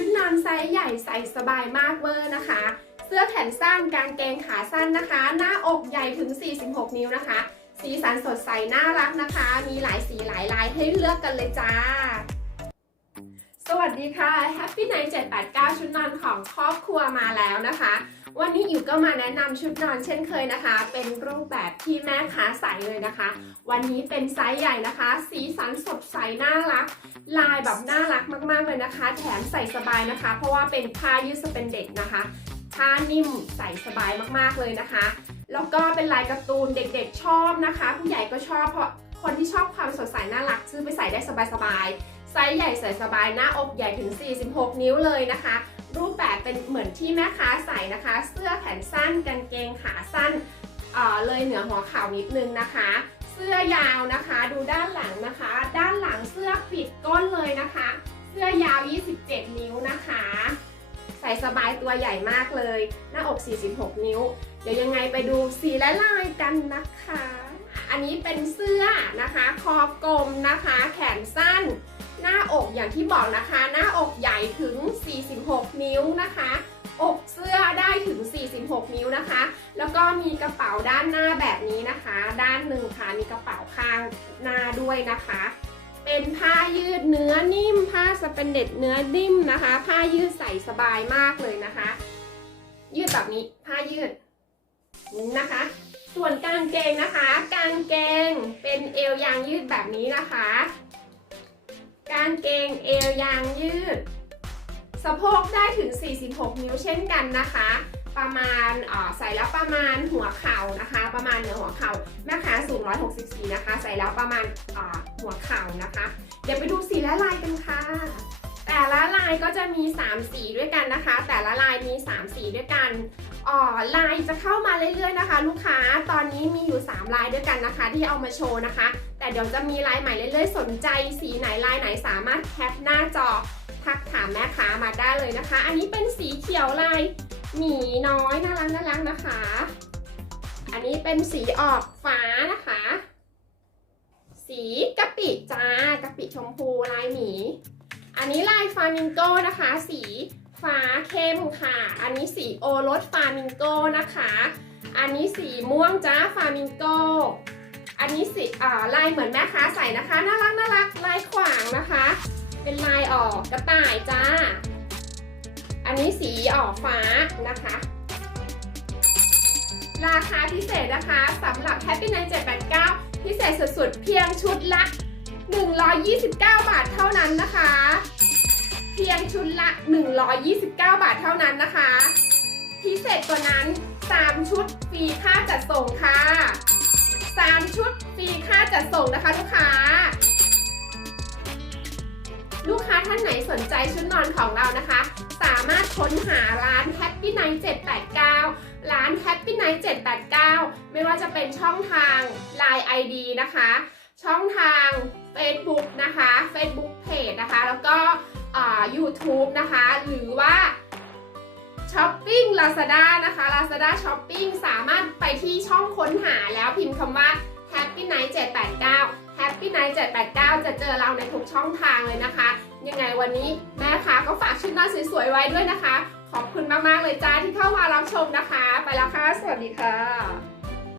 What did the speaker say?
ชุดนอนไซส์ใหญ่ใส่สบายมากเวอร์นะคะ เสื้อแขนสั้นกางเกงขาสั้นนะคะ หน้าอกใหญ่ถึง 46 นิ้วนะคะ สีสันสดใสน่ารักนะคะ มีหลายสีหลายลายให้เลือกกันเลยจ้า สวัสดีค่ะ Happy Night 789 ชุดนอนของครอบครัวมาแล้วนะคะ วันนี้อิ๋วก็มาแนะนำชุดนอนเช่นเคยนะคะ เป็นรูปแบบที่แม่ค้าใส่เลยนะคะ วันนี้เป็นไซส์ใหญ่นะคะ สีสันสดใสน่ารัก ลายแบบน่ารักมากๆเลยนะคะ แถมใส่สบายนะคะ เพราะว่าเป็นผ้ายืดสเปนเด็กนะคะผ้านิ่มใส่สบายมากๆเลยนะคะ แล้วก็เป็นลายการ์ตูนเด็กๆชอบนะคะ ผู้ใหญ่ก็ชอบเพราะคนที่ชอบความสดใสน่ารักซื้อไปใส่ได้สบายๆ ไซส์ใหญ่ใส่สบายหน้าอกใหญ่ถึง 46 นิ้วเลยนะคะ รูปแบบเป็นเหมือนที่แม่ค้าใส่นะคะ เสื้อแขนสั้นกางเกงขาสั้นเเลยเหนือหัวเข่านิดนึงนะคะ เสื้อยาวนะคะ ดูด้านหลังนะคะ ด้านหลังเสื้อปิดก้นเลยนะคะ เสื้อยาว 27 นิ้วนะคะ ใส่สบายตัวใหญ่มากเลย หน้าอก 46 นิ้ว เดี๋ยวยังไงไปดูสีและลายกันนะคะ อันนี้เป็นเสื้อนะคะ คอกลมนะคะ แขนสั้น อกอย่างที่บอกนะคะ หน้าอกใหญ่ถึง 46 นิ้วนะคะ อกเสื้อได้ถึง 46 นิ้วนะคะ แล้วก็มีกระเป๋าด้านหน้าแบบนี้นะคะ ด้านหนึ่งค่ะมีกระเป๋าข้างหน้าด้วยนะคะ เป็นผ้ายืดเนื้อนิ่ม ผ้าสเปนเด็ดเนื้อนิ่มนะคะ ผ้ายืดใส่สบายมากเลยนะคะ ยืดแบบนี้ผ้ายืดนะคะ ส่วนกางเกงนะคะ กางเกงเป็นเอวยางยืดแบบนี้นะคะางเกงเอวยางยืด สะโพกได้ถึง 46 นิ้วเช่นกันนะคะ ประมาณอ่อใส่แล้วประมาณหัวเข่านะคะ ประมาณเหนือหัวเข่าแม่ค้าสูง 164 นะคะ ใส่แล้วประมาณอ่อหัวเข่านะคะ เดี๋ยวไปดูสีและลายกันค่ะ แต่ละลายก็จะมี 3 สีด้วยกันนะคะ แต่ละลายมี 3 สีด้วยกันอ๋อลายจะเข้ามาเรื่อยๆนะคะ ลูกค้าตอนนี้มีอยู่ 3 ลายด้วยกันนะคะ ที่เอามาโชว์นะคะ แต่เดี๋ยวจะมีลายใหม่เรื่อยๆ สนใจสีไหนลายไหนสามารถแคปหน้าจอทักถามแม่ค้ามาได้เลยนะคะ อันนี้เป็นสีเขียวลายหมีน้อยน่ารักน่ารักนะคะ อันนี้เป็นสีออกฟ้านะคะ สีกะปิจ้ากะปิชมพูลายหมี อันนี้ลายฟามิงโก้นะคะ สีฟ้าเข้มค่ะ อันนี้สีโอรสฟามิงโก้นะคะ อันนี้สีม่วงจ้าฟามิงโก้อันนี้สีอ่าลายเหมือนแม่ค้าใส่นะคะน่ารักน่ารักลายขวางนะคะ เป็นลายออกกระต่ายจ้า อันนี้สีออกฟ้านะคะ ราคาพิเศษนะคะสำหรับ Happy Night 789พิเศษสุดๆเพียงชุดละ 129 บาทเท่านั้นนะคะ เพียงชุดละ 129 บาทเท่านั้นนะคะ พิเศษกว่านั้น 3 ชุดฟรีค่าจัดส่งค่ะ 3 ชุดฟรีค่าจัดส่งนะคะลูกค้า ลูกค้าท่านไหนสนใจชุดนอนของเรานะคะ สามารถค้นหาร้าน Happy Night 789 ร้าน Happy Night 789 ไม่ว่าจะเป็นช่องทาง Line ID นะคะ ช่องทาง Facebook นะคะ Facebook Page นะคะ แล้วก็ YouTube นะคะ หรือว่าช้อปปิ้ง Lazada นะคะ Lazada Shopping สามารถไปที่ช่องค้นหาแล้วพิมพ์คำว่า Happy Night 789 Happy Night 789 จะเจอเราในทุกช่องทางเลยนะคะ ยังไงวันนี้แม่ค้าก็ฝากชุดนอนสวยๆไว้ด้วยนะคะ ขอบคุณมากๆเลยจ้าที่เข้ามารับชมนะคะ ไปแล้วค่ะ สวัสดีค่ะ